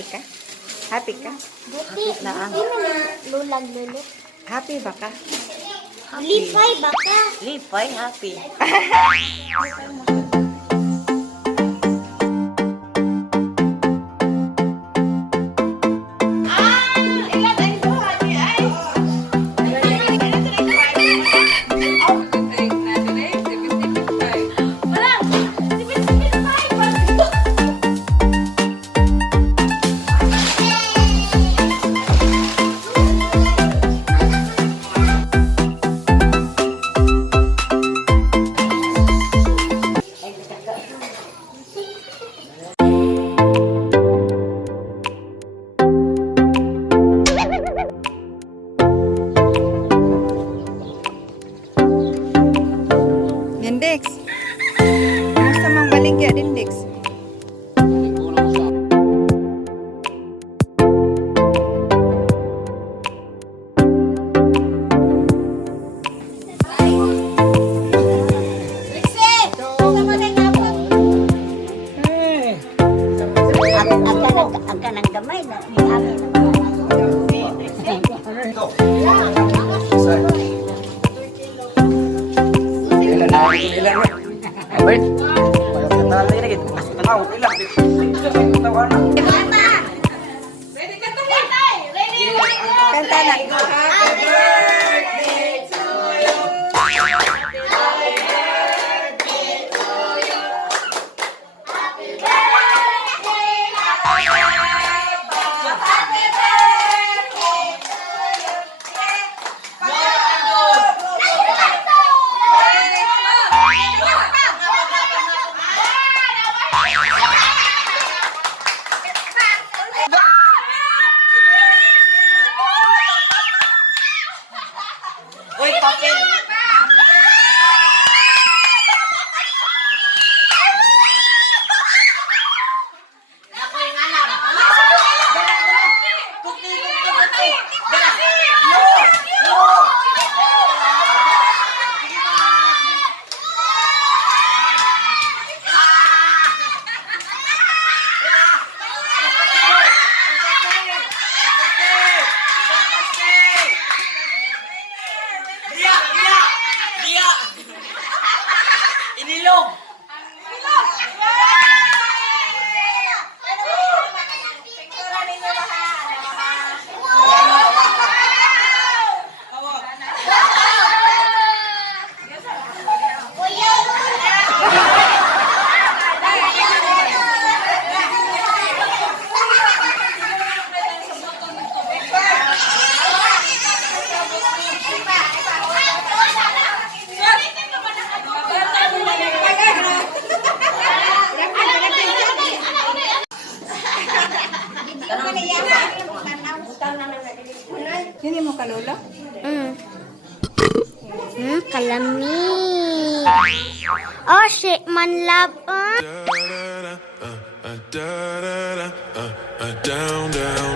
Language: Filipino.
Happy ka? Happy ka? Buti, Na. hindi naman lulag lulot. Happy ba ka? Lipay baka. Lipay, happy. Dindex. Kamusta mang baligya, Dindex? Agka ng gamay na may amin naman. Albert, magkakatalan lagi na gitu. Tanaw, ilang. Kanta na. Uy, papel. Dia. Inilog. Hindi mo kalula? Kalami. Oh, shit, man love. Down, down.